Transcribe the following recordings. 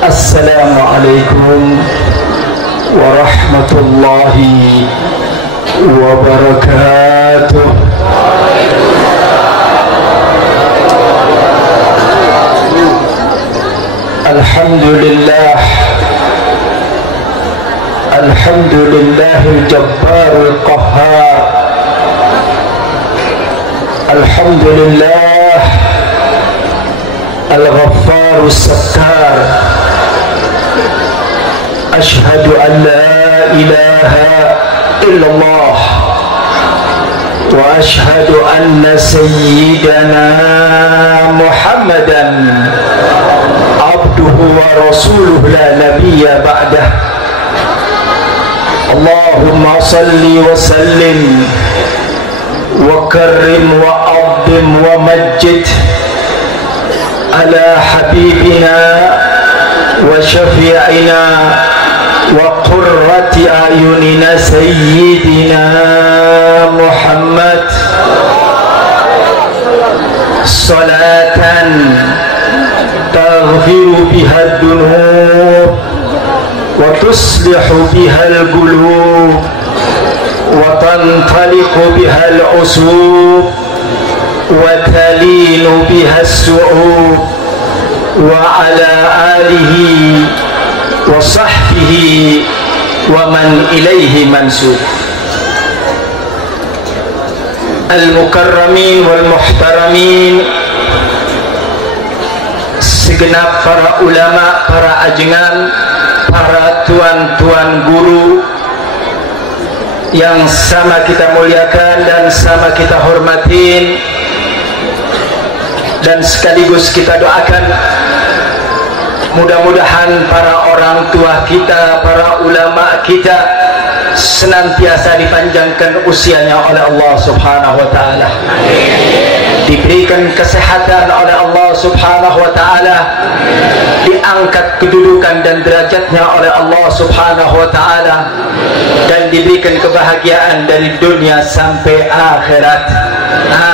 Assalamualaikum warahmatullahi wabarakatuh. Alhamdulillah, alhamdulillahil jabbaril qahhar. Alhamdulillah al-ghaffarus sattar. Ashhadu an la ilaha illallah wa ashhadu anna sayyidana Muhammadan abduhu wa rasuluhu la nabiyya ba'dah. Allahumma salli wa sallim wa karrim wa azim wa majjid ala habibina wa syafi'ina wa qurrati ayunina sayyidina Muhammad salatan taghfiru biha ad-dunub wa tuslihu biha al-qulub wa tantaliqu biha al-usub wa talinu biha as-su'ub wa ala alihi wa sahbihi wa man ilaihi mansub. Al-mukarramin wal muhtaramin, segenap para ulama, para ajengan, para tuan-tuan guru yang sama kita muliakan dan sama kita hormatin, dan sekaligus kita doakan mudah-mudahan para orang tua kita, para ulama kita senantiasa dipanjangkan usianya oleh Allah Subhanahu wa taala, diberikan kesehatan oleh Allah Subhanahu wa taala, diangkat kedudukan dan derajatnya oleh Allah Subhanahu wa taala, dan diberikan kebahagiaan dari dunia sampai akhirat.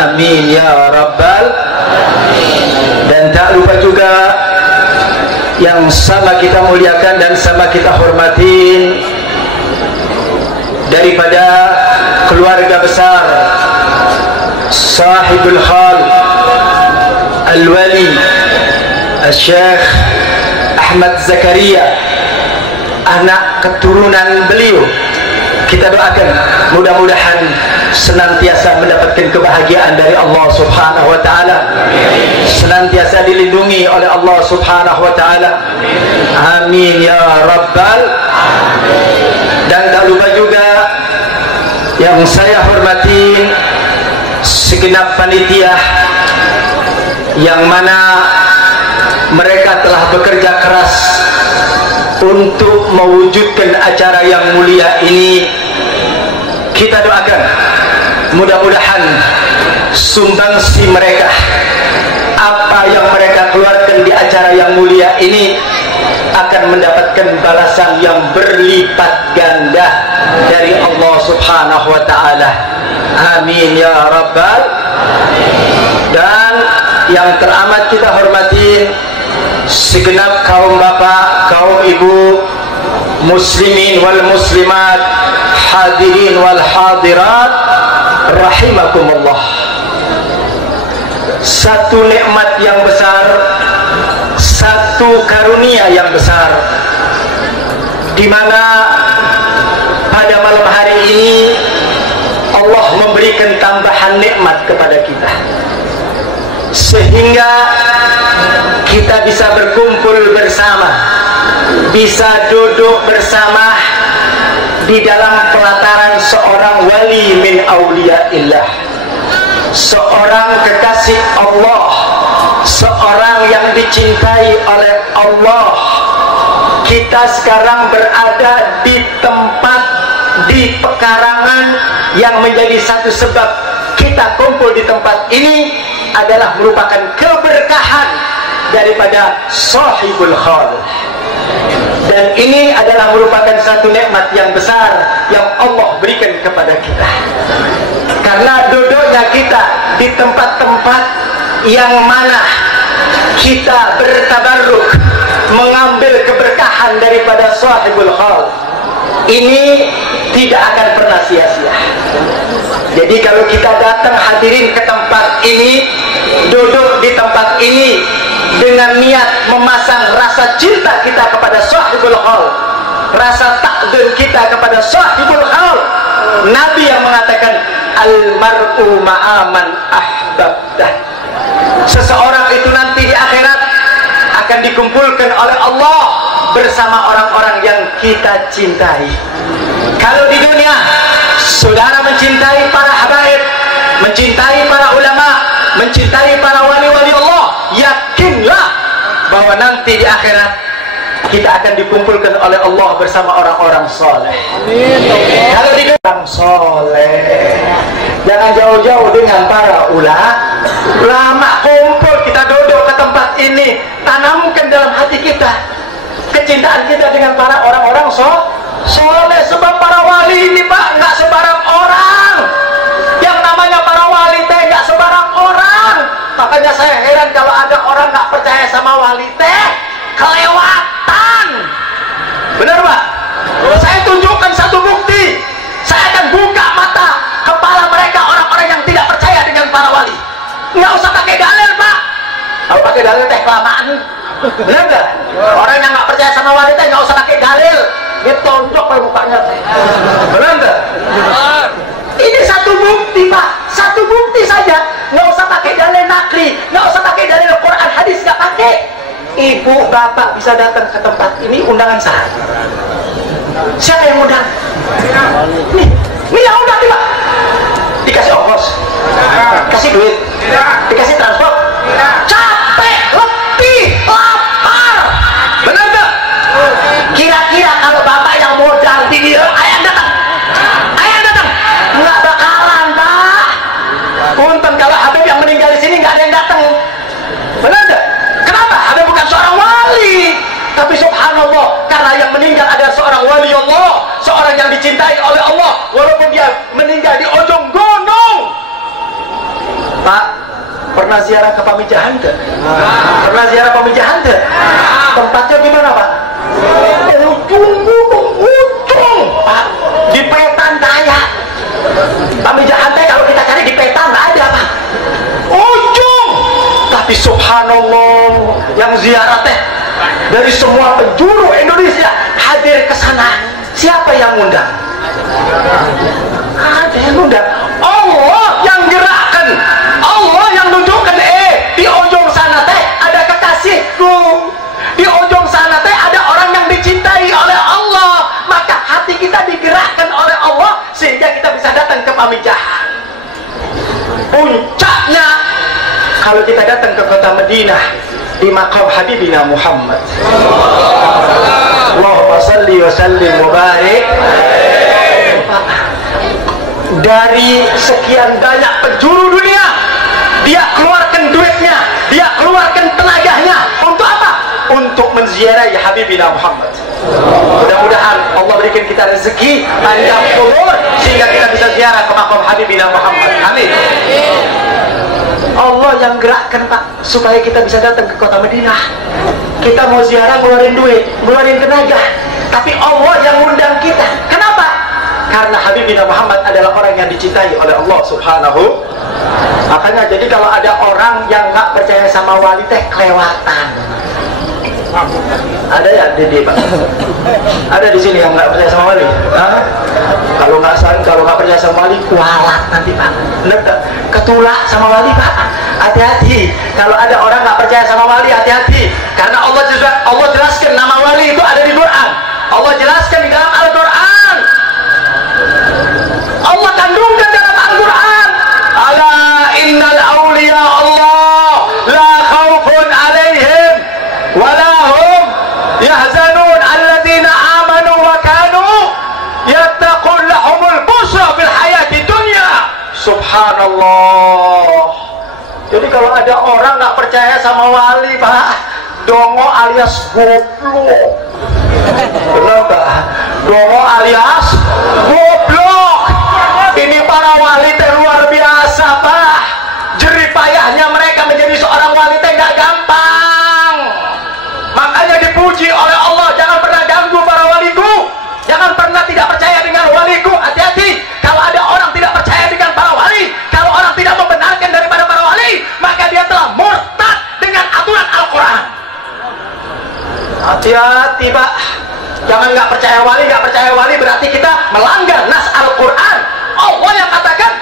Amin ya rabbal alamin. Dan tak lupa juga yang sama kita muliakan dan sama kita hormatin daripada keluarga besar sahibul hal al-wali al-Syekh Ahmad Zakaria, anak keturunan beliau, kita doakan mudah-mudahan senantiasa mendapatkan kebahagiaan dari Allah Subhanahu wa taala, senantiasa dilindungi oleh Allah Subhanahu wa taala. Amin ya rabbal alamin. Dan tak lupa juga yang saya hormati segenap panitia yang mana mereka telah bekerja keras untuk mewujudkan acara yang mulia ini. Kita doakan mudah-mudahan sumbangsi mereka, apa yang mereka keluarkan di acara yang mulia ini akan mendapatkan balasan yang berlipat ganda dari Allah Subhanahu wa taala. Amin ya rabbal alamin. Dan yang teramat kita hormati segenap kaum bapak, kaum ibu, muslimin wal muslimat, hadirin wal hadirat rahimakumullah. Satu nikmat yang besar, satu karunia yang besar, di mana pada malam hari ini Allah memberikan tambahan nikmat kepada kita, sehingga kita bisa berkumpul bersama, bisa duduk bersama di dalam pelataran seorang wali min auliyaillah, seorang kekasih Allah, seorang yang dicintai oleh Allah. Kita sekarang berada di tempat, di pekarangan yang menjadi satu sebab kita kumpul di tempat ini adalah merupakan keberkahan daripada sahibul khal. Dan ini adalah merupakan satu nikmat yang besar yang Allah berikan kepada kita, karena duduknya kita di tempat-tempat yang mana kita bertabarruk, mengambil keberkahan daripada sahibul haul ini tidak akan pernah sia-sia. Jadi kalau kita datang hadirin ke tempat ini, duduk di tempat ini dengan niat memasang rasa cinta kita kepada sahibul haul, rasa takzim kita kepada sahibul haul. Nabi yang mengatakan al-mar'u ma'aman ahbabtah. Seseorang itu nanti di akhirat akan dikumpulkan oleh Allah bersama orang-orang yang kita cintai. Kalau di dunia saudara mencintai para habaib, mencintai para ulama, mencintai para wali-wali Allah, yakinlah bahwa nanti di akhirat kita akan dikumpulkan oleh Allah bersama orang-orang soleh. Kalau di dunia orang soleh, jangan jauh-jauh dengan para ulama. Kumpul, kita duduk ke tempat ini, tanamkan dalam hati kita kecintaan kita dengan para orang-orang soleh. Sebab para wali ini Pak, nggak sebarang orang. Yang namanya para wali teh nggak sebarang orang. Makanya saya heran kalau ada orang nggak percaya sama wali teh, kelewatan. Benar Pak? Saya tunjukkan satu bukti. Saya akan buka mata kepala mereka, orang-orang yang tidak percaya dengan para wali. Nggak usah pakai dalil Pak. Kalau pakai dalil teh kelamaan. Benar nggak? Orang yang nggak percaya sama wali teh nggak usah pakai dalil. Dia tonjok pada mukanya. Benar nggak? Ini satu bukti Pak, satu bukti saja. Nggak usah pakai dalil nakli, nggak usah pakai dalil Quran hadis, nggak pakai. Ibu bapak bisa datang ke tempat ini, undangan saya. Siapa yang undang? Ini yang undang nih Pak. Dikasih ongkos, kasih duit, dikasih transport. Capek, letih, lapar. Benar nggak? Kira-kira kalau bapak yang modal tinggi, ayah datang, nggak bakalan Pak. Punten kalau Habib yang meninggal di sini nggak ada yang datang. Benar nggak? Kenapa? Habib bukan seorang wali, tapi subhanallah, karena yang meninggal adalah seorang wali Allah, seorang yang dicintai oleh Allah, walaupun dia meninggal di ujung gunung. Pak, pernah ziarah ke Pamijahan ke? Pernah ziarah Pamijahan ke? Tempatnya gimana Pak? Ujung Pak, di Petan Daya. Pamijahan teh kalau kita cari di peta nggak ada Pak, ujung. Tapi subhanallah, yang ziarah teh dari semua penjuru Indonesia hadir ke sana. Siapa yang ngundang? Ada yang ngundang. Allah yang gerakkan, Allah yang nunjukkan. Di ujung sana teh ada kekasihku, di ujung sana teh ada orang yang dicintai oleh Allah. Maka hati kita digerakkan oleh Allah sehingga kita bisa datang ke Pamijahan. Puncaknya kalau kita datang ke kota Madinah, di maqam Habibina Muhammad. Allahumma salli wa sallim wa barik. Dari sekian banyak penjuru dunia, dia keluarkan duitnya, dia keluarkan tenaganya. Untuk apa? Untuk menziarahi Habibina Muhammad. Mudah-mudahan Allah berikan kita rezeki panjang umur sehingga kita bisa ziarah ke maqam Habibina Muhammad. Amin. Allah yang gerakkan Pak supaya kita bisa datang ke kota Madinah. Kita mau ziarah ngeluarin duit, ngeluarin tenaga, tapi Allah yang undang kita. Kenapa? Karena Habibina Muhammad adalah orang yang dicintai oleh Allah Subhanahu. Makanya jadi kalau ada orang yang nggak percaya sama wali teh kelewatan. Ada ya Dede Pak? Ada di sini yang nggak percaya sama wali? Hah? Kalau nggak percaya sama wali kualat nanti Pak. Bener gak? Ketulak sama wali Pak. Hati-hati. Kalau ada orang nggak percaya sama wali, hati-hati. Karena Allah jelaskan nama wali itu ada di Quran. Allah jelaskan di dalam Al-Quran. Allah kandungkan dalam Al-Quran. Ala innal awliya Allah la khawfun alaihim walahum yahzanun alladzina amanu wa kanu yattaqun lahumul busra fil hayati dunya. Subhanallah. Jadi kalau ada orang nggak percaya sama wali Pak, dongo alias goblok. Benar nggak? Dongo alias goblok. Ini para wali teh luar biasa Pak. Jerih payahnya mereka menjadi seorang wali teh nggak gampang. Makanya dipuji oleh Allah. Jangan pernah percaya wali berarti kita melanggar nas Al-Quran. Allah yang katakan,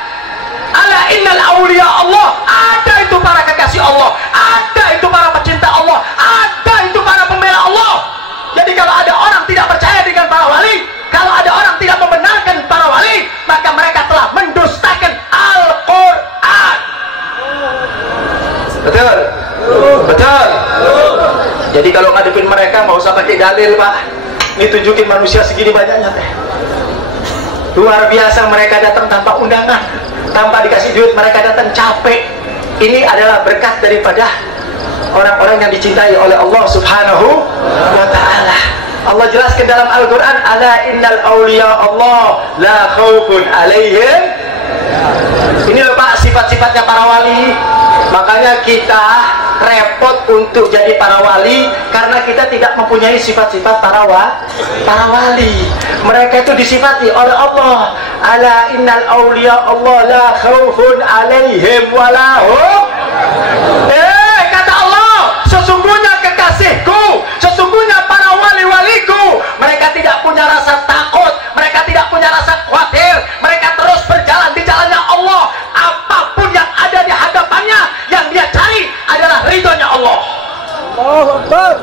ala innal awliya Allah, ada itu para kekasih Allah, ada itu para pecinta Allah, ada itu para pembela Allah. Jadi kalau ada orang tidak percaya dengan para wali, kalau ada orang tidak membenarkan para wali, maka mereka telah mendustakan Al-Quran. Betul? Betul. Jadi kalau ngadepin mereka nggak usah pakai dalil, Pak. Ini tunjukin manusia segini banyaknya teh. Luar biasa, mereka datang tanpa undangan, tanpa dikasih duit, mereka datang capek. Ini adalah berkat daripada orang-orang yang dicintai oleh Allah Subhanahu wa ta'ala. Allah jelaskan dalam Al-Quran, ala innal awliya Allah la khawfun alaihim. Ini loh Pak, sifat-sifatnya para wali. Makanya kita repot untuk jadi para wali, karena kita tidak mempunyai sifat-sifat para wali. Mereka itu disifati oleh Allah, ala innal awliya Allah la khawfun alaihim walahum. Kata Allah, sesungguhnya kekasihku, sesungguhnya para wali-waliku, mereka tidak punya rasa takut, mereka tidak punya rasa khawatir, mereka terus berjalan di jalannya Allah. Apapun yang ada di hadapannya, yang dia cari adalah ridhonya Allah.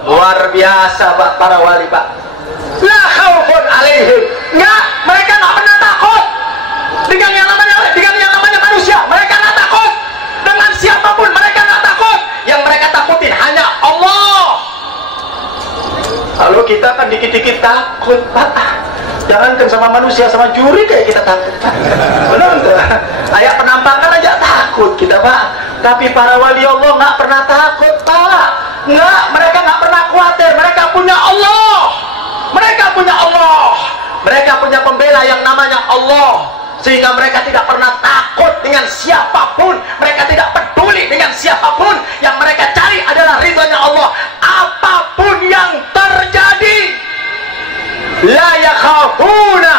Luar biasa Pak, para wali Pak. La khaufun alaihim. Enggak, mereka nggak pernah takut dengan yang namanya manusia. Mereka nggak takut dengan siapapun, mereka nggak takut. Yang mereka takutin hanya Allah. Kalau kita kan dikit-dikit takut Pak. Jangankan sama manusia, sama juri kayak kita takut. Benar enggak? Ayat penampakan aja takut kita Pak. Tapi para wali Allah nggak pernah takut Pak. Nggak, mereka nggak pernah khawatir. Mereka punya Allah. Mereka punya Allah. Mereka punya pembela yang namanya Allah. Sehingga mereka tidak pernah takut dengan siapapun. Mereka tidak peduli dengan siapapun. Yang mereka cari adalah ridhonya Allah. Apapun yang terjadi, la yakhafuna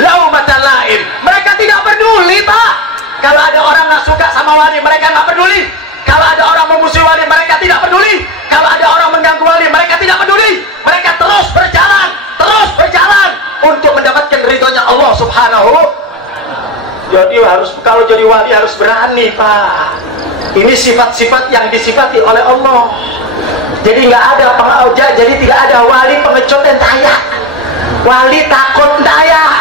laumata laim. Mereka tidak peduli Pak. Kalau ada orang nggak suka sama wali, mereka nggak peduli. Kalau ada orang memusuhi wali, mereka tidak peduli. Kalau ada orang mengganggu wali, mereka tidak peduli. Mereka terus berjalan untuk mendapatkan ridhonya Allah Subhanahu. Jadi kalau jadi wali harus berani Pak. Ini sifat-sifat yang disifati oleh Allah. Jadi nggak ada jadi tidak ada wali pengecut dan tayak. Wali takut tayak.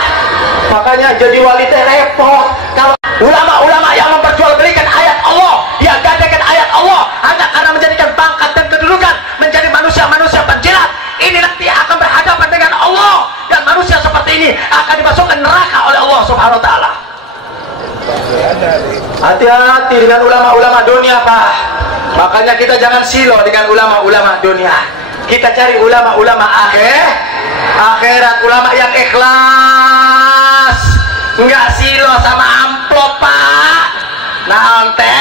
Makanya jadi wali teh repot. Kalau ulama-ulama yang memperjualbelikan ayat Allah, yang gadakan ayat Allah hanya karena menjadikan pangkat dan kedudukan, menjadi manusia-manusia penjilat, ini nanti akan berhadapan dengan Allah, dan manusia seperti ini akan dimasukkan neraka oleh Allah Subhanahu wa ta'ala. Hati-hati dengan ulama-ulama dunia Pak. Makanya kita jangan silo dengan ulama-ulama dunia. Kita cari ulama-ulama akhirat, ulama yang ikhlas, nggak silo sama amplop Pak. Nanti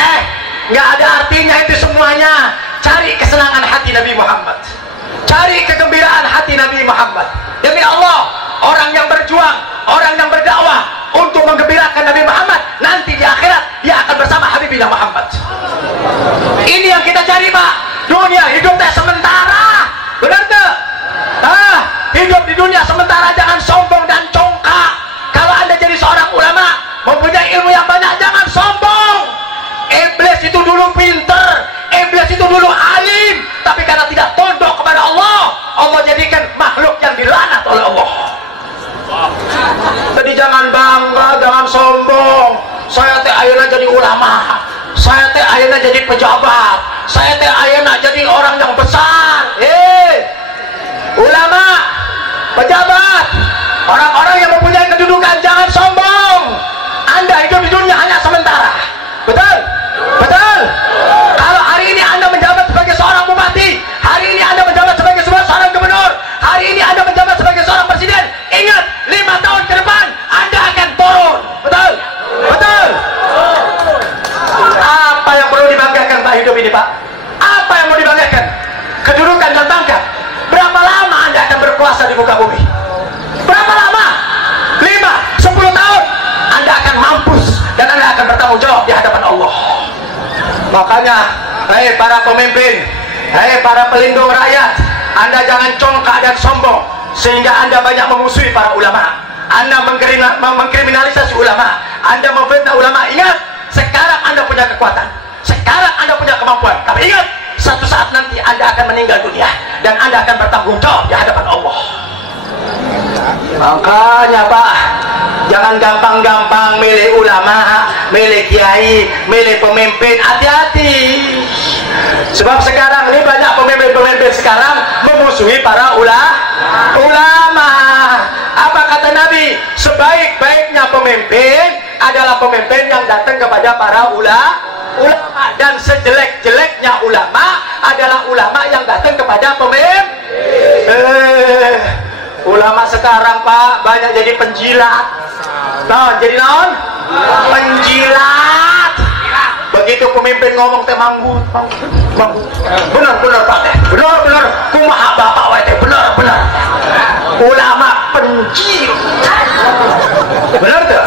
nggak ada artinya itu semuanya. Cari kesenangan hati Nabi Muhammad, cari kegembiraan hati Nabi Muhammad. Demi Allah, orang yang berjuang, orang yang berdakwah untuk menggembirakan Nabi Muhammad, nanti di akhirat dia akan bersama Habibina Muhammad. Ini yang kita cari Pak. Dunia hidupnya sementara, benar tuh? Hidup di dunia sementara, jangan sombong dan congkak. Kalau Anda jadi seorang ulama, mempunyai ilmu yang banyak, jangan sombong. Iblis itu dulu pinter, iblis itu dulu alim, tapi karena tidak tunduk kepada Allah, Allah jadikan makhluk yang dilaknat oleh Allah. Jadi jangan bangga, jangan sombong. Saya teh ayeuna jadi ulama, saya teh ayeuna jadi pejabat, saya teh ayeuna jadi orang yang besar. Ulama, pejabat, orang-orang yang mempunyai kedudukan, jangan sombong. Anda hidup di dunia hanya sementara. Betul? Betul? Kalau hari ini Anda menjabat sebagai seorang bupati, hari ini Anda menjabat sebagai seorang gubernur, hari ini Anda menjabat sebagai seorang presiden, ingat 5 tahun ke depan Anda akan turun. Betul? Betul? Apa yang perlu dibanggakan Pak hidup ini Pak? Apa yang mau dibanggakan? Kedudukan dan pangkat. Berapa lama Anda akan berkuasa di muka bumi? Berapa lama? 5, 10 tahun Anda akan mampus dan Anda akan bertanggung jawab di hadapan Allah. Makanya, hei para pemimpin, hei para pelindung rakyat, Anda jangan congkak dan sombong. sehingga Anda banyak memusuhi para ulama, Anda mengkriminalisasi ulama, Anda memfitnah ulama. Ingat, sekarang Anda punya kekuatan, sekarang Anda punya kemampuan, tapi ingat, satu saat nanti Anda akan meninggal dunia dan Anda akan bertanggung jawab di hadapan Allah. Makanya Pak, jangan gampang-gampang milih ulama, milih kiai, milih pemimpin. Hati-hati, sebab sekarang ini banyak pemimpin-pemimpin sekarang memusuhi para ulama. Apa kata Nabi? Sebaik-baiknya pemimpin adalah pemimpin yang datang kepada para ulama, dan sejelek-jeleknya ulama adalah ulama yang datang kepada pemimpin. Ulama sekarang Pak banyak jadi penjilat. Jadi penjilat. Begitu pemimpin ngomong teh manggut. Benar Pak teh. Benar. Kumaha bapak wae teh. Benar. Ulama penjilat. Benar tuh.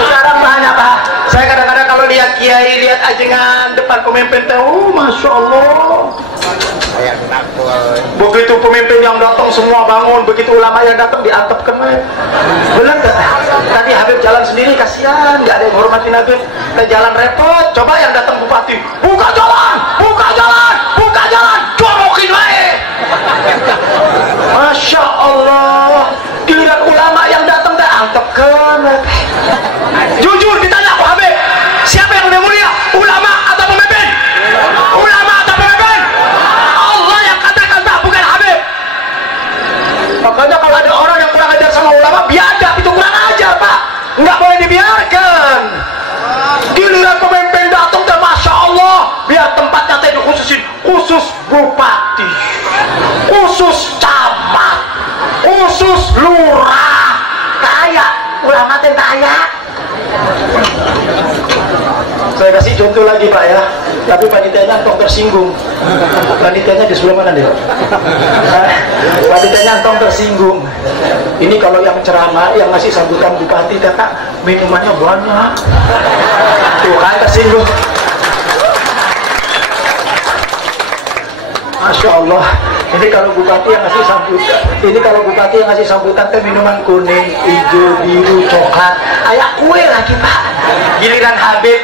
Sekarang banyak Pak. Saya kadang-kadang kalau lihat kiai, lihat ajengan depan pemimpin teh, masya Allah. Begitu pemimpin yang datang semua bangun, begitu ulama yang datang diantepkan. Benar tak? Tadi Habib jalan sendiri, kasihan, nggak ada yang hormatin Habib. Kita jalan repot. Coba yang datang bupati, buka jalan, corokin wae. Masya Allah. Giliran ulama yang datang teh antepkan. Jujur ditanya Pak Habib, siapa yang lebih mulia, ulama atau pemimpin? Ulama atau pemimpin? Allah yang katakan tak, bukan Habib. Makanya kalau ada orang yang kurang ajar sama ulama, biadab, itu kurang ajar Pak, nggak boleh dibiarkan. Giliran pemimpin datang dan masya Allah, biar tempatnya teh dikhususin, khusus bupati, khusus camat, khusus lurah, kaya ulama teh kaya. Saya kasih contoh lagi Pak ya, tapi panitianya entong tersinggung. Panitianya di sebelah mana deh? Panitianya entong tersinggung. Ini kalau yang ceramah, yang ngasih sambutan bupati, kata minumannya banyak. Tuh kan tersinggung. Masya Allah. Ini kalau bupati yang ngasih sambutan, teh minuman kuning, hijau, biru, coklat, kayak kue lagi Pak. Giliran Habib,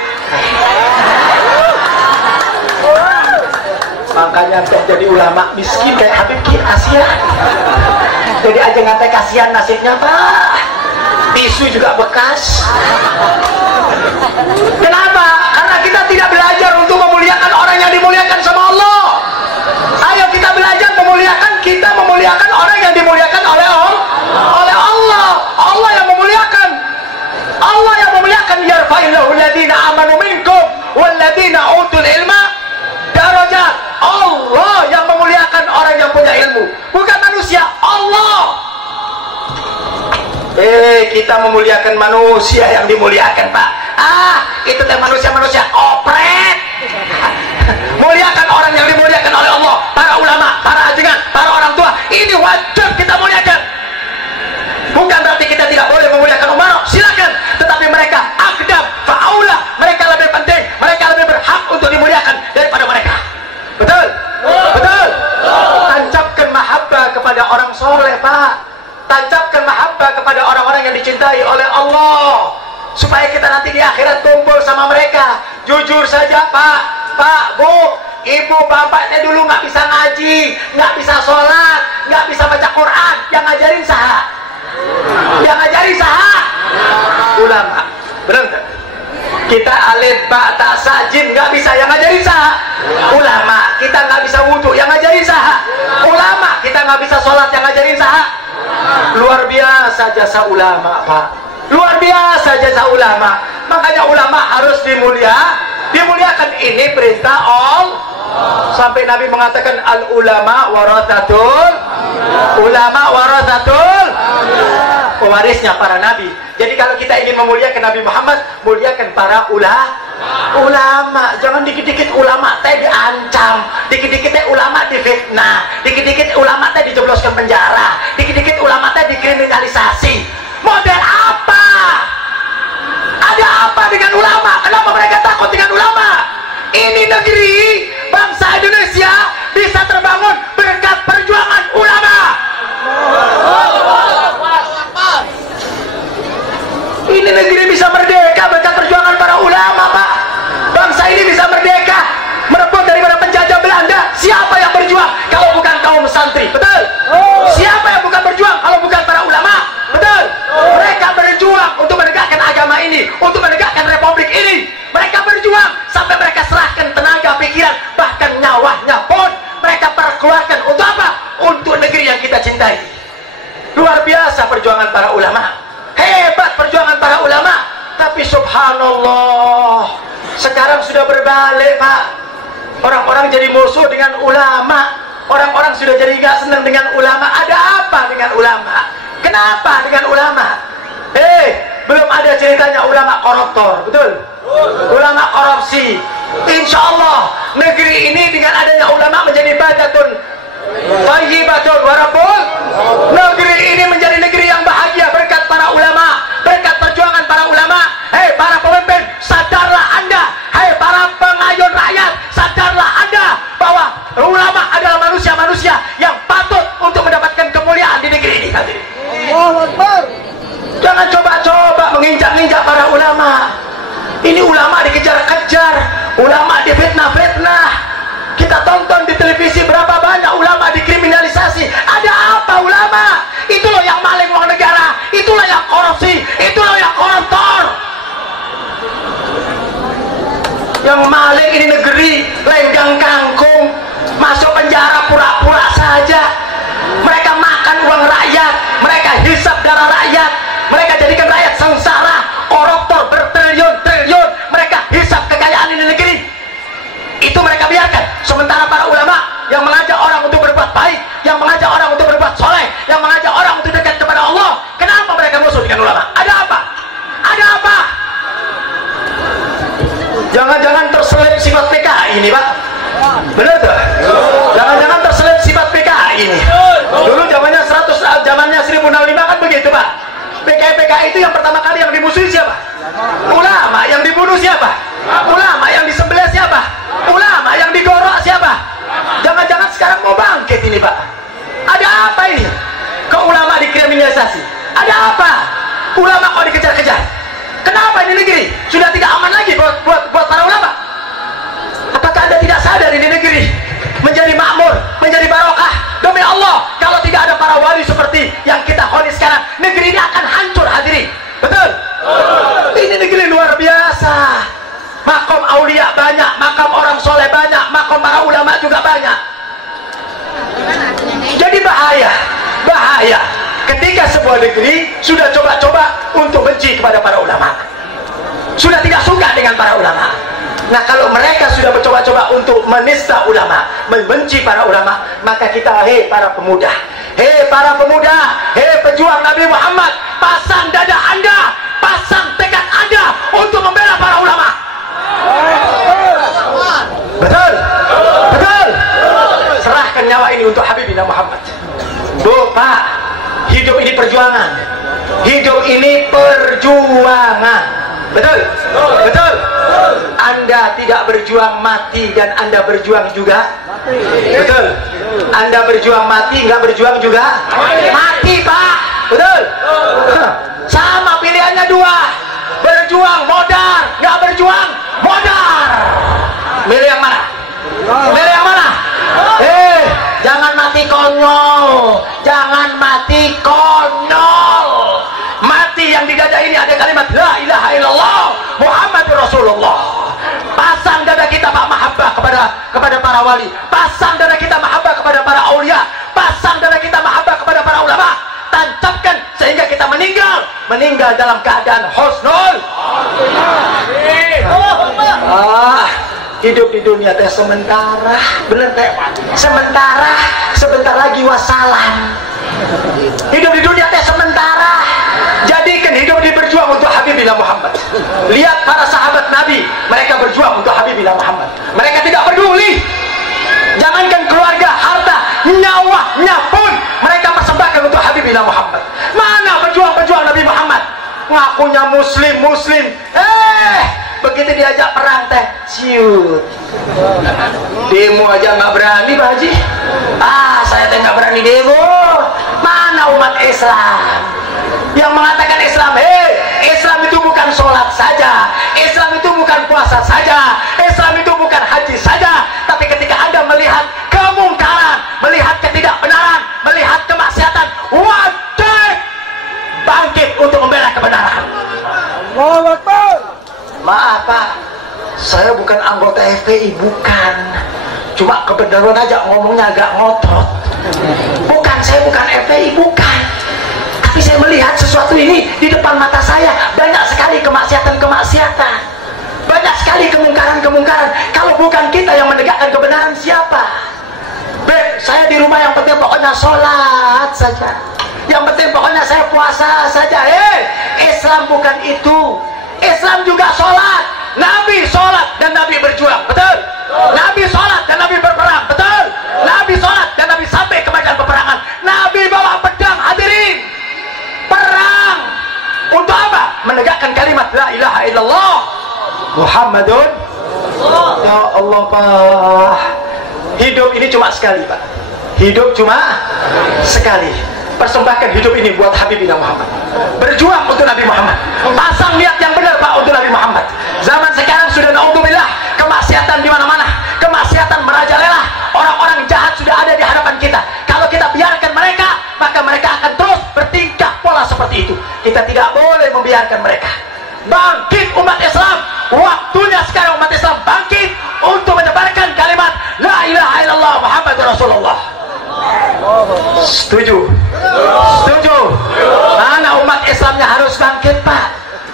makanya jadi ulama miskin kayak Habib Ki Asia. Jadi aja ngatai kasihan nasibnya Pak. Tisu juga bekas. Kenapa? Karena kita tidak belajar untuk memuliakan orang yang dimuliakan sama Allah. Ayo kita belajar memuliakan, kita memuliakan orang yang dimuliakan oleh Allah. Allah yang memuliakan. Allah yang memuliakan. Yarfa'illahu alladhina amanu minkum walladhina utul ilma darajat. Allah yang memuliakan orang yang punya ilmu, bukan manusia. Allah. Kita memuliakan manusia yang dimuliakan Pak. Itu teh manusia-manusia opret. Muliakan orang yang dimuliakan oleh Allah, para ulama, para ajengan, para orang tua. Ini wajib kita muliakan. Bukan berarti kita tidak boleh memuliakan umara, silakan. Tetapi mereka akdam, fa'aulah, mereka lebih penting, mereka lebih berhak untuk dimuliakan daripada mereka. Betul? Betul? Tancapkan mahabbah kepada orang soleh Pak. Tancapkan mahabbah kepada orang-orang yang dicintai oleh Allah, supaya kita nanti di akhirat kumpul sama mereka. Jujur saja Pak, Bu, Ibu, bapaknya dulu nggak bisa ngaji, nggak bisa sholat, nggak bisa baca Quran. Yang ngajarin saha? Ulama. Benar tak? Kita alif ba ta sa jim nggak bisa, yang ngajarin saha? Ulama. Kita nggak bisa wudhu, yang ngajarin saha? Ulama. Kita nggak bisa sholat, yang ngajarin saha? Luar biasa jasa ulama Pak, luar biasa jasa ulama. Makanya ulama harus dimuliakan. Ini perintah Allah. Sampai Nabi mengatakan al ulama warathatul pewarisnya para nabi. Jadi kalau kita ingin memuliakan Nabi Muhammad, muliakan para ulama. Jangan dikit-dikit ulama teh diancam, dikit-dikit teh ulama difitnah, dikit-dikit ulama teh dijebloskan penjara, dikit-dikit ulama teh dikriminalisasi. Model apa? Ada apa dengan ulama? Kenapa mereka takut dengan ulama? Ini negeri, bangsa Indonesia bisa terbangun berkat perjuangan ulama. para ulama. Hebat perjuangan para ulama. Tapi subhanallah, sekarang sudah berbalik, Pak. Orang-orang jadi musuh dengan ulama. Orang-orang sudah jadi gak senang dengan ulama. Ada apa dengan ulama? Kenapa dengan ulama? Belum ada ceritanya ulama koruptor, betul? Ulama korupsi. Insya Allah negeri ini dengan adanya ulama menjadi badatun thayyibatun warabul. Negeri ini menjadi negeri yang bahagia berkat para ulama, berkat perjuangan para ulama. Hei para pemimpin, sadarlah Anda. Hei para pengayun rakyat, sadarlah Anda bahwa ulama adalah manusia-manusia yang patut untuk mendapatkan kemuliaan di negeri ini. Allahu Akbar. Jangan coba-coba menginjak-injak para ulama. Ini ulama dikejar-kejar, ulama difitnah-fitnah. Kita tonton di televisi berapa banyak ulama dikriminalisasi. Ada apa ulama? Itu loh yang maling uang negara, itulah yang korupsi, itulah yang koruptor. Yang maling ini negeri, lenggang kangkung, masuk penjara pura-pura saja. Mereka makan uang rakyat, mereka hisap darah rakyat, mereka jadikan rakyat sengsara. Koruptor bertriliun-triliun mereka hisap kekayaan ini negeri. Itu mereka biarkan. Sementara para ulama yang mengajak orang untuk berbuat baik, yang mengajak orang untuk berbuat soleh, yang mengajak orang untuk dekat kepada Allah, kenapa mereka musuh dengan ulama? Ada apa? Ada apa? Jangan-jangan terselip sifat PKI ini, Pak. Benar tuh? Jangan-jangan terselip sifat PKI ini. Dulu zamannya 1065 kan begitu, Pak. PKI itu yang pertama kali yang dimusuhi siapa? Ulama. Yang dibunuh siapa? Ulama. Yang disembelih siapa? Ulama. Yang digorok siapa? Jangan-jangan sekarang mau bangkit ini, Pak. Ada apa ini? Kok ulama dikriminalisasi? Ada apa? Ulama kok dikejar-kejar? Kenapa ini negeri sudah tidak aman lagi buat para ulama? Apakah Anda tidak sadar ini negeri menjadi makmur, menjadi barokah? Demi Allah, kalau tidak ada para wali seperti yang kita khoni sekarang, negeri ini akan hancur, hadirin. Betul? Ini negeri luar biasa. Makom aulia banyak, makam orang soleh banyak, makom para ulama juga banyak. Jadi bahaya ketika sebuah negeri sudah coba-coba untuk benci kepada para ulama, sudah tidak suka dengan para ulama. Nah, kalau mereka sudah mencoba-coba untuk menista ulama, membenci para ulama, maka kita, hei para pemuda, hei pejuang Nabi Muhammad, pasang dada Anda, pasang tekad Anda untuk membela para ulama. Betul? Betul? Serahkan nyawa ini untuk Habibina Muhammad. Tuh, Pak, hidup ini perjuangan. Hidup ini perjuangan. Betul? Betul? Anda tidak berjuang mati dan Anda berjuang juga betul. Anda berjuang mati, nggak berjuang juga mati, Pak. Betul? Sama pilihannya dua. Berjuang modar, nggak berjuang modar. Milih yang mana? Milih yang mana? Jangan mati konyol. Jangan mati konyol. Mati yang di dada ini ada kalimat la ilaha illallah Muhammadur Rasulullah. Pasang dada kita mahabbah kepada para wali. Pasang dada kita mahabbah kepada para aulia. Pasang dada kita mahabbah kepada para ulama. Tancapkan sehingga kita meninggal dalam keadaan husnul. Hidup di dunia teh sementara, bener teh. Sebentar lagi wassalam. Hidup di dunia teh sementara. Jadikan hidup ini berjuang untuk Habibina Muhammad. Lihat para sahabat Nabi, mereka berjuang untuk Habibina Muhammad. Mereka tidak peduli. Jangankan keluarga, harta, nyawanya pun mereka persembahkan untuk Habibina Muhammad. Mana pejuang-pejuang Nabi Muhammad? Ngakunya muslim. Begitu diajak perang teh, ciut. Demo aja nggak berani, Pak Haji. Saya teh nggak berani demo. Mana umat Islam yang mengatakan Islam? Islam itu bukan sholat saja, Islam itu bukan puasa saja, Islam itu bukan haji saja. Tapi ketika Anda melihat kemungkaran, melihat ketidakbenaran, melihat kemaksiatan, wajib bangkit untuk membela kebenaran. Allahu Akbar. Maaf, Pak, saya bukan anggota FPI, bukan. Cuma kebenaran aja ngomongnya agak ngotot. Bukan, saya bukan FPI, bukan. Tapi saya melihat sesuatu ini di depan mata saya, banyak sekali kemaksiatan-kemaksiatan, banyak sekali kemungkaran-kemungkaran. Kalau bukan kita yang menegakkan kebenaran, siapa? Saya di rumah yang penting pokoknya sholat saja, yang penting pokoknya saya puasa saja. Islam bukan itu. Islam juga sholat. Nabi sholat dan Nabi berjuang, betul? Nabi sholat dan Nabi berperang, betul? Nabi sholat dan Nabi sampai ke medan peperangan. Nabi bawa pedang, hadirin, perang. Untuk apa? Menegakkan kalimat la ilaha illallah Muhammadun. Ya Allah, Pak, hidup ini cuma sekali, Pak. Hidup cuma sekali. Persembahkan hidup ini buat Habibina Muhammad. Berjuang untuk Nabi Muhammad. Pasang niat yang benar, Pak, untuk Nabi Muhammad. Zaman sekarang sudah naudzubillah, kemaksiatan di mana-mana, kemaksiatan merajalela. Orang-orang jahat sudah ada di hadapan kita. Kalau kita biarkan mereka, maka mereka akan terus bertingkah pola seperti itu. Kita tidak boleh membiarkan mereka. Bangkit umat Islam. Waktunya sekarang umat Islam bangkit untuk menyebarkan kalimat la ilaha illallah Muhammadur Rasulullah. Setuju? Setuju? Mana umat Islamnya harus bangkit, Pak?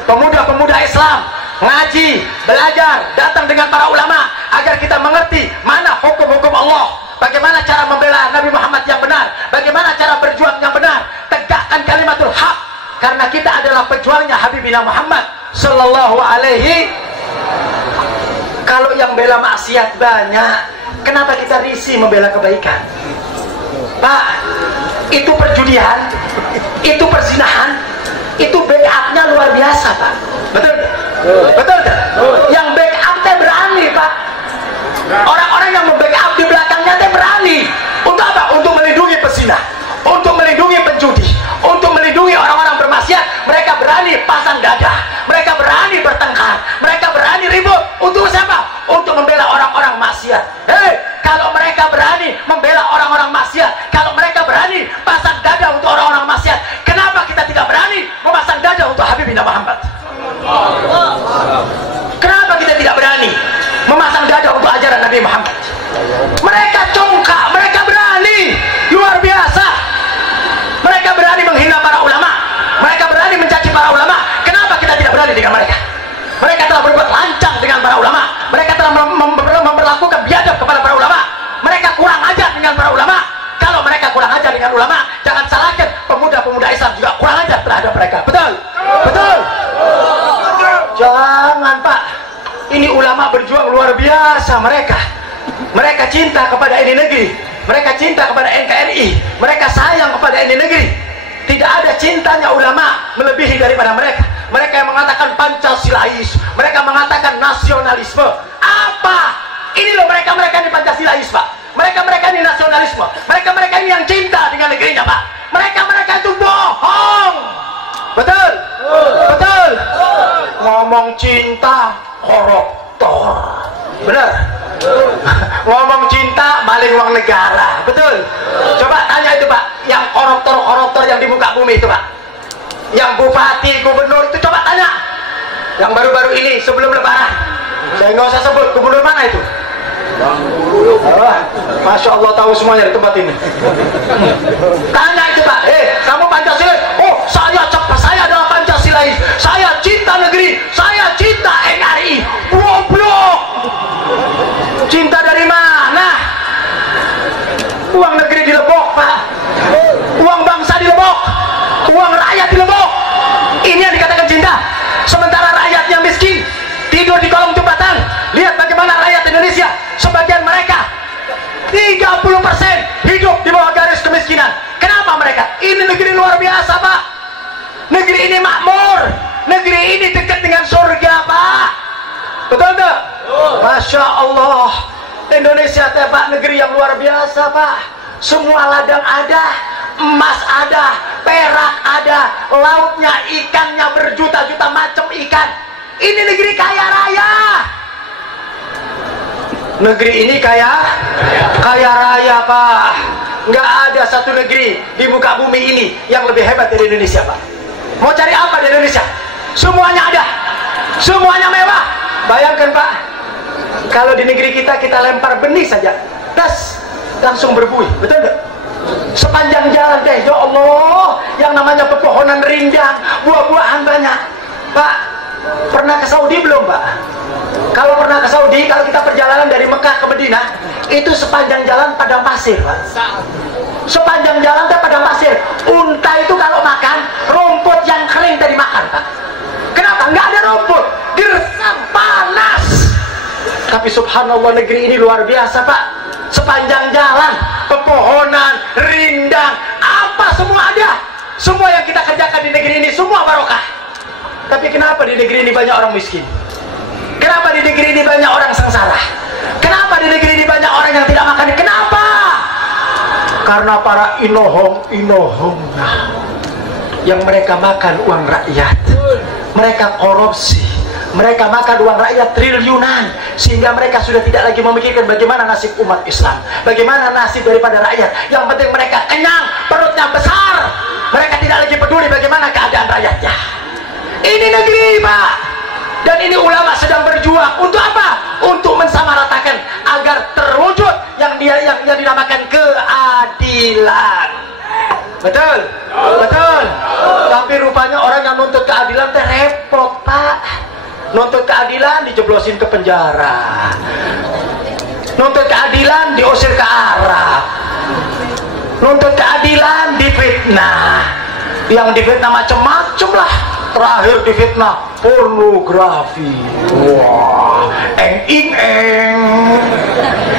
Pemuda-pemuda Islam ngaji, belajar, datang dengan para ulama agar kita mengerti mana hukum-hukum Allah, bagaimana cara membela Nabi Muhammad yang benar, bagaimana cara berjuang yang benar. Tegakkan kalimatul haq, karena kita adalah pejuangnya Habibina Muhammad sallallahu alaihi. Kalau yang bela maksiat banyak, kenapa kita risih membela kebaikan? Pak, itu perjudian, itu perzinahan, itu backupnya luar biasa, Pak. Betul? Betul tak? Yang backup teh berani, Pak. Orang-orang yang membackup di belakangnya teh berani. Untuk apa? Untuk melindungi pezinah, untuk melindungi penjudi, untuk melindungi orang-orang bermaksiat. Mereka berani pasang dada, mereka berani bertengkar, mereka berani ribut. Untuk siapa? Untuk membela orang-orang maksiat. Kalau mereka berani membela orang-orang maksiat, kalau mereka berani pasang dada untuk orang-orang maksiat, kenapa kita tidak berani memasang dada untuk Habibina Muhammad? Kenapa kita tidak berani memasang dada untuk ajaran Nabi Muhammad? Mereka congkak, mereka berani, luar biasa. Mereka berani menghina para ulama, mereka berani mencaci para ulama. Kenapa kita tidak berani dengan mereka? Mereka telah berbuat lancang dengan para ulama, mereka telah memperlakukan biadab kepada para ulama, mereka kurang ajar dengan para ulama. Kalau mereka kurang ajar dengan ulama, jangan salahkan pemuda-pemuda Islam juga kurang ajar terhadap mereka. Betul? Betul? Jangan, Pak. Ini ulama berjuang luar biasa. Mereka cinta kepada ini negeri, mereka cinta kepada NKRI, mereka sayang kepada ini negeri. Tidak ada cintanya ulama melebihi daripada mereka. Mereka yang mengatakan Pancasilais, mereka mengatakan nasionalisme. Apa? Ini loh mereka ini Pancasilais, Pak. Mereka ini nasionalisme. Mereka ini yang cinta dengan negerinya, Pak. Mereka itu bohong. Betul? Betul? Ngomong cinta koruptor. Benar? Ngomong cinta maling uang negara. Betul? Coba tanya itu, Pak, yang koruptor yang di muka bumi itu, Pak, yang bupati, gubernur itu, coba tanya. Yang baru-baru ini sebelum lebaran, saya nggak usah sebut gubernur mana itu. Masya Allah, tahu semuanya di tempat ini. Tanya itu, Pak, kamu Pancasilais? Oh, saya adalah Pancasilais, saya cinta negeri, saya cinta NKRI. Goblok. Cinta dari mana? Uang negeri dilebok, Pak, uang bangsa dilebok, uang rakyat dilebok. Ini yang dikatakan cinta. Sementara rakyatnya miskin, tidur di kolong jembatan. Lihat bagaimana rakyat Indonesia, sebagian mereka 30% hidup di bawah garis kemiskinan. Kenapa mereka? Ini negeri luar biasa, Pak. Negeri ini makmur, negeri ini dekat dengan surga, Pak. Betul tak? Masya Allah, Indonesia teh, Pak, negeri yang luar biasa, Pak. Semua ladang ada, emas ada, perak ada, lautnya, ikannya berjuta-juta macam ikan. Ini negeri kaya raya. Negeri ini kaya raya, Pak. Nggak ada satu negeri di muka bumi ini yang lebih hebat dari Indonesia, Pak. Mau cari apa di Indonesia? Semuanya ada, semuanya mewah. Bayangkan, Pak, kalau di negeri kita lempar benih saja, das, langsung berbuih. Betul nggak? sepanjang jalan deh, ya Allah, yang namanya pepohonan rindang, buah-buahan banyak. Pak, pernah ke Saudi belum, Pak? Kalau pernah ke Saudi, kalau kita perjalanan dari Mekah ke Madinah, itu sepanjang jalan padang pasir, Pak. Sepanjang jalan ada padang pasir. Unta itu kalau makan rumput yang kering tadi makan, Pak. Kenapa? Nggak ada rumput, gersang, panas. Tapi subhanallah, negeri ini luar biasa, Pak. Sepanjang jalan pepohonan, rindang, apa semua ada. Semua yang kita kerjakan di negeri ini semua barokah. Tapi kenapa di negeri ini banyak orang miskin? Kenapa di negeri ini banyak orang sengsara? Kenapa di negeri ini banyak orang yang tidak makan? Kenapa? Karena para inohong yang mereka makan uang rakyat, mereka korupsi, mereka makan uang rakyat triliunan, sehingga mereka sudah tidak lagi memikirkan bagaimana nasib umat Islam, bagaimana nasib daripada rakyat. Yang penting mereka kenyang, perutnya besar, mereka tidak lagi peduli bagaimana keadaan rakyatnya. Ini negeri, Pak, dan ini ulama sedang berjuang untuk apa? Untuk mensamaratakan agar terwujud yang dinamakan keadilan. Betul? Betul. Tapi rupanya orang yang nuntut keadilan teh repot, Pak. Nuntut keadilan dijeblosin ke penjara, nuntut keadilan diusir ke Arab, nuntut keadilan difitnah. Yang difitnah macam-macam lah. Terakhir difitnah pornografi. Wah, eng.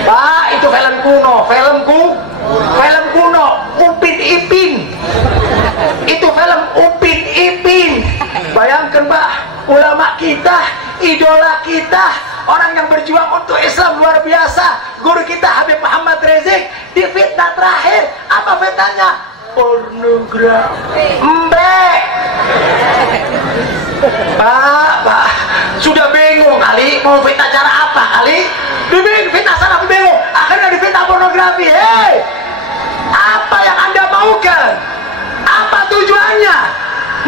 Pak, itu film kuno, film kuno, Upin Ipin. Itu film Upin Ipin. Bayangkan, Pak, ulama kita, idola kita, orang yang berjuang untuk Islam luar biasa, guru kita Habib Muhammad Rizik, difitnah terakhir. Apa fitnahnya? Pornografi. Pak, sudah bingung kali mau fitnah cara apa kali? Fitnah sana bingung, akhirnya difitnah pornografi. Hei, apa yang Anda maukan? Apa tujuannya?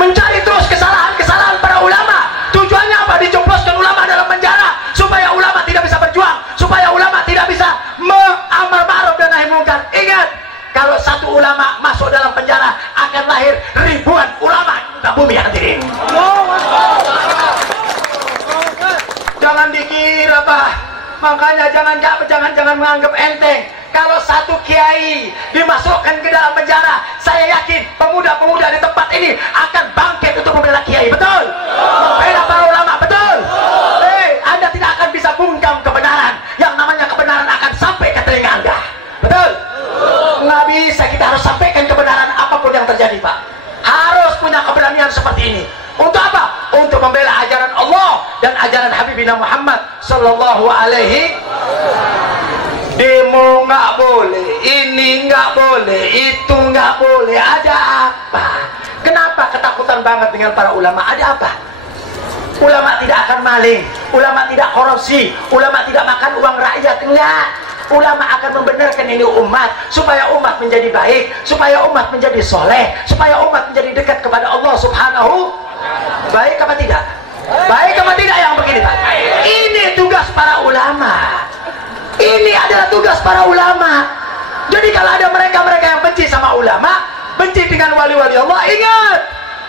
Mencari terus kesalahan-kesalahan para ulama. Tujuannya apa? Dijebloskan ulama dalam penjara supaya ulama tidak bisa berjuang, supaya ulama tidak bisa amar ma'ruf dan nahi munkar. Ingat, kalau satu ulama masuk dalam penjara akan lahir ribuan ulama di bumi hadirin. Jangan dikira, Pak. Makanya jangan menganggap enteng. Kalau satu kiai dimasukkan ke dalam penjara, saya yakin pemuda-pemuda di tempat ini akan bangkit untuk membela kiai. Betul? Membela para ulama. Betul? Anda tidak akan bisa bungkam kebenaran. Yang namanya kebenaran akan sampai ke telinga Anda. Betul? Nggak bisa, kita harus sampaikan kebenaran apapun yang terjadi, Pak. Harus punya keberanian seperti ini. Untuk apa? Untuk membela ajaran Allah dan ajaran Habibina Muhammad sallallahu alaihi. Demo nggak boleh, ini nggak boleh, itu nggak boleh. Ada apa? Kenapa ketakutan banget dengan para ulama? Ada apa? Ulama tidak akan maling, ulama tidak korupsi, ulama tidak makan uang rakyat. Enggak. Ulama akan membenarkan ini umat, supaya umat menjadi baik, supaya umat menjadi soleh, supaya umat menjadi dekat kepada Allah subhanahu. Baik apa tidak? Baik apa tidak yang begini, Pak? Ini tugas para ulama. Ini adalah tugas para ulama. Jadi kalau ada mereka-mereka yang benci sama ulama, benci dengan wali-wali Allah, ingat,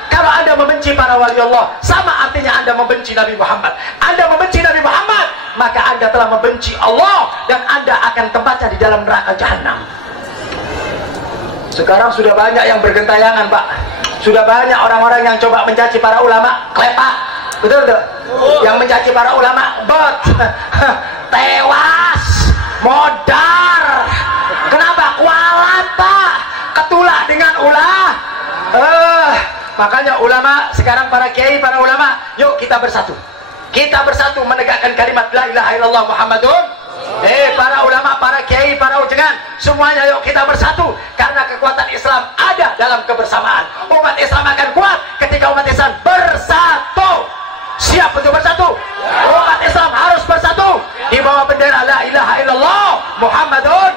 kalau Anda membenci para wali Allah, sama artinya Anda membenci Nabi Muhammad. Anda membenci Nabi Muhammad, maka Anda telah membenci Allah, dan Anda akan tempatnya di dalam neraka jahanam. Sekarang sudah banyak yang bergentayangan, Pak. Sudah banyak orang-orang yang coba mencaci para ulama, klepak. Betul tuh? Yang mencaci para ulama, bot, tewas, modar. Kenapa? Kualat, Pak. Ketulak dengan ulah. Makanya ulama sekarang, para kiai, para ulama, yuk kita bersatu. Kita bersatu menegakkan kalimat la ilaha illallah Muhammadun. Para ulama, para kiai, para ujangan, semuanya yuk kita bersatu. Karena kekuatan Islam ada dalam kebersamaan. Umat Islam akan kuat ketika umat Islam bersatu. Siap untuk bersatu? Umat Islam harus bersatu di bawah bendera la ilaha illallah Muhammadun.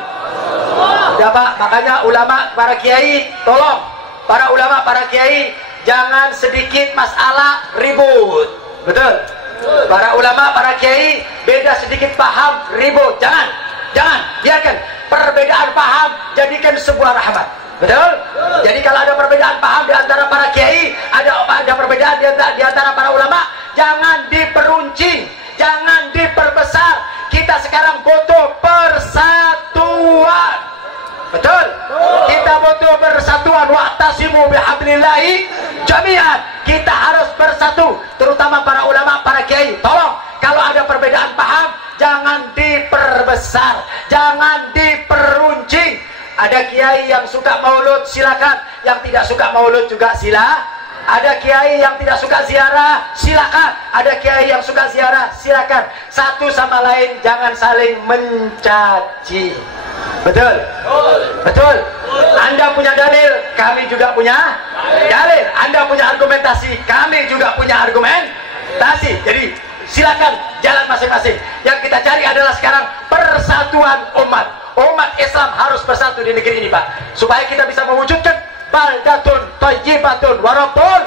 Ya, Pak, makanya ulama, para kiai, tolong. Para ulama, para kiai, jangan sedikit masalah ribut. Betul? Para ulama, para kiai, beda sedikit paham ribut. Jangan biarkan perbedaan paham, jadikan sebuah rahmat. Betul? Jadi kalau ada perbedaan paham di antara para kiai, ada perbedaan di antara para ulama, jangan diperuncing, jangan diperbesar. Kita sekarang butuh persatuan. Betul? Kita butuh persatuan. Wa'tasimu bihablillahi jami'an. Kita harus bersatu, terutama para ulama, para kiai. Tolong, kalau ada perbedaan paham, jangan diperbesar, jangan diperuncing. Ada kiai yang suka maulud, silakan. Yang tidak suka maulud juga Ada kiai yang tidak suka ziarah, silakan. Ada kiai yang suka ziarah, silakan. Satu sama lain jangan saling mencaci. Betul? Betul. Anda punya dalil, kami juga punya dalil. Anda punya argumentasi, kami juga punya argumentasi. Jadi silakan jalan masing-masing. Yang kita cari adalah sekarang persatuan umat. Umat Islam harus bersatu di negeri ini, Pak, supaya kita bisa mewujudkan baldatun thayyibatun wa rabbun.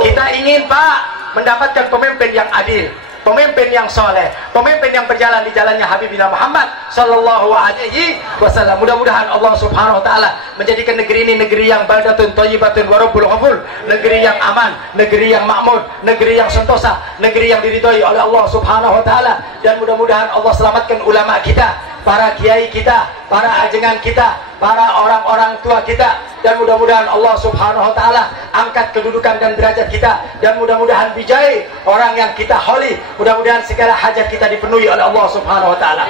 Kita ingin, Pak, mendapatkan pemimpin yang adil, pemimpin yang soleh, pemimpin yang berjalan di jalannya Habibina Muhammad sallallahu alaihi wasallam. Mudah-mudahan Allah subhanahu wa ta'ala menjadikan negeri ini negeri yang baldatun thayyibatun wa rabbul ghafur, negeri yang aman, negeri yang makmur, negeri yang sentosa, negeri yang diridhoi oleh Allah subhanahu wa ta'ala. Dan mudah-mudahan Allah selamatkan ulama kita, para kiai kita, para ajengan kita, para orang-orang tua kita. Dan mudah-mudahan Allah subhanahu wa ta'ala angkat kedudukan dan derajat kita. Dan mudah-mudahan bijai orang yang kita holi. Mudah-mudahan segala hajat kita dipenuhi oleh Allah subhanahu wa ta'ala.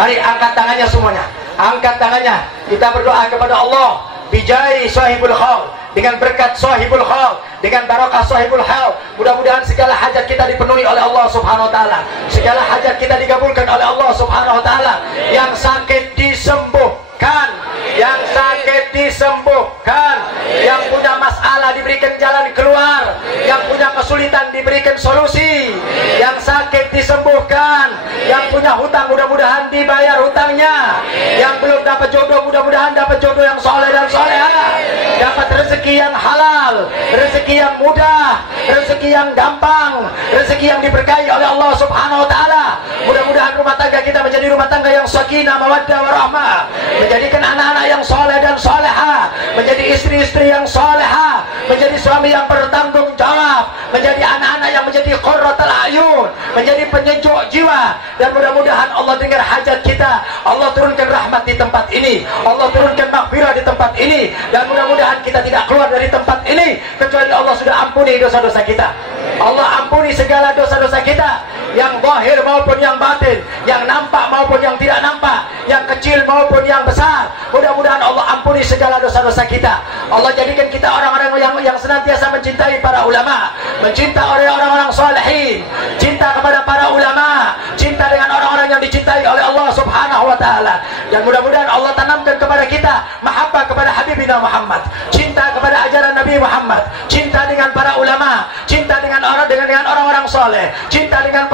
Mari angkat tangannya semuanya, angkat tangannya. Kita berdoa kepada Allah bijai sahibul haul, dengan berkat sahibul haul, dengan barakah sahibul haul. Mudah-mudahan segala hajat kita dipenuhi oleh Allah subhanahu wa ta'ala. Segala hajat kita dikabulkan oleh Allah subhanahu wa ta'ala. Yang sakit disembuhkan, yang sakit disembuhkan, yang punya masalah diberikan jalan keluar, yang punya kesulitan diberikan solusi, yang sakit disembuhkan, yang punya hutang mudah-mudahan dibayar hutangnya, yang belum dapat jodoh mudah-mudahan dapat jodoh yang soleh dan soleha, dapat rezeki yang halal, rezeki yang mudah, rezeki yang gampang, rezeki yang diberkahi oleh Allah subhanahu wa ta'ala. Mudah-mudahan rumah tangga kita menjadi rumah tangga yang sakinah, mawaddah, warahmah, menjadikan anak-anak yang soleh dan soleha, menjadi istri-istri yang soleha, menjadi suami yang bertanggung jawab, menjadi anak-anak yang menjadi qurratul ayun, menjadi penyejuk jiwa. Dan mudah-mudahan Allah dengar hajat kita, Allah turunkan rahmat di tempat ini, Allah turunkan maghfirah di tempat ini. Dan mudah-mudahan kita tidak keluar dari tempat ini kecuali Allah sudah ampuni dosa-dosa kita. Allah ampuni segala dosa-dosa kita, yang zahir maupun yang batin, yang nampak maupun yang tidak nampak, yang kecil maupun yang besar. Mudah-mudahan Allah ampuni segala dosa-dosa kita. Allah jadikan kita orang-orang yang senantiasa mencintai para ulama, mencintai orang-orang salihin, cinta kepada para ulama, cinta dengan orang-orang yang dicintai oleh Allah subhanahu wa ta'ala. Dan mudah-mudahan Allah tanamkan kepada kita mahabbah kepada Habibina Muhammad, cinta kepada ajaran Nabi Muhammad, cinta dengan para ulama, cinta dengan orang-orang soleh, cinta dengan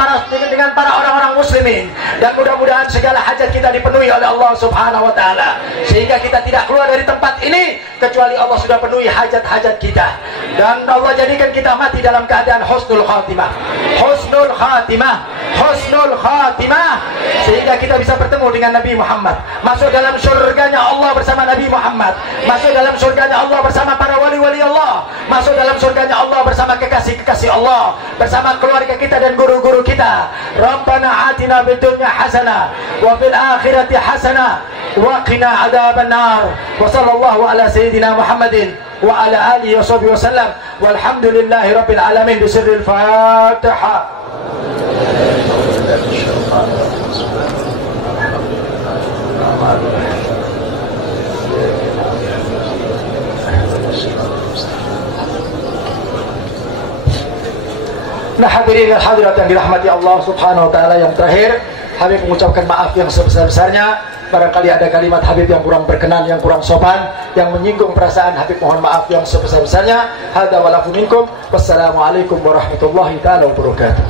para orang-orang muslimin. Dan mudah-mudahan segala hajat kita dipenuhi oleh Allah subhanahu wa ta'ala, sehingga kita tidak keluar dari tempat ini kecuali Allah sudah penuhi hajat-hajat kita. Dan Allah jadikan kita mati dalam keadaan husnul khatimah, husnul khatimah, husnul khatimah, sehingga kita bisa bertemu dengan Nabi Muhammad, masuk dalam surganya Allah bersama Nabi Muhammad, masuk dalam surganya Allah bersama para wali-wali Allah, masuk dalam surganya Allah bersama kekasih-kekasih Allah, bersama keluarga kita dan guru-guru kita. Rabbana atina fid dunya hasanah wa fil akhirati hasanah wa qina adzaban nar. Wa sallallahu ala sayyidina Muhammadin wa ala alihi wa sahbihi wasallam. Walhamdulillahi rabbil alamin. Bisirril Fatihah. Nah, hadirin dan hadirat yang dirahmati Allah subhanahu wa ta'ala, yang terakhir Habib mengucapkan maaf yang sebesar-besarnya. Barangkali ada kalimat Habib yang kurang berkenan, yang kurang sopan, yang menyinggung perasaan Habib, mohon maaf yang sebesar-besarnya. Hadza walafu minkum. Wassalamualaikum warahmatullahi ta'ala wabarakatuh.